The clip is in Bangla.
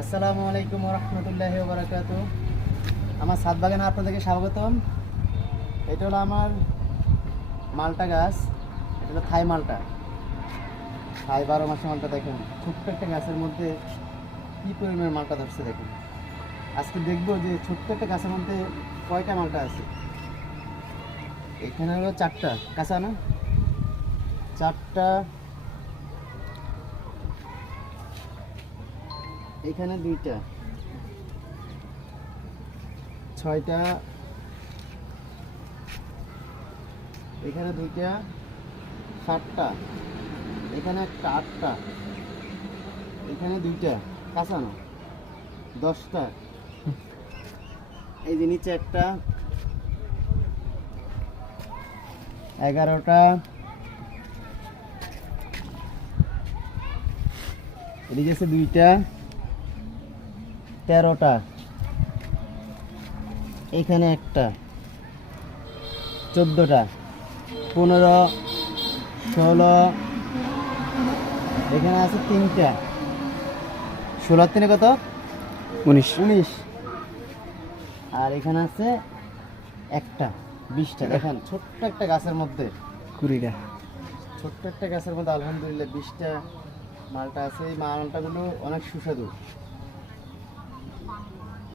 আসসালামু আলাইকুম ওয়া রাহমাতুল্লাহি ওয়া বারাকাতুহু। আমার ছাদ বাগানে আপনাদেরকে স্বাগতম। এটা হলো আমার মালটা গাছ। এটা হলো থাই মালটা, থাই 12 মাসের মালটা। দেখেন ছোট্ট একটা গাছের মধ্যে কী পরিমাণের মালটা ধরছে দেখেন। আজকে দেখবো যে ছোট্ট একটা গাছের মধ্যে কয়টা মালটা আছে। এখানে হলো 4টা, কাঁচা না? 4টা, এখানে 2টা, 6টা, এখানে 2টা, 7টা, এখানে একটা, 8টা, এখানে 2টা, কাঁচা না? 10টা, এই যে নিচে একটা, 11টা, এদিকে আছে 2টা, 13টা, এখানে একটা, 14টা, 15, 16, এখানে আছে 3টা, 16 3 কত? 19, আর এখানে আছে একটা, 20টা। দেখেন ছোট্ট একটা গাছের মধ্যে 20টা, ছোট্ট একটা গাছের মধ্যে আলহামদুলিল্লাহ 20টা মালটা আছে। এই মালটাগুলো অনেক সুস্বাদু।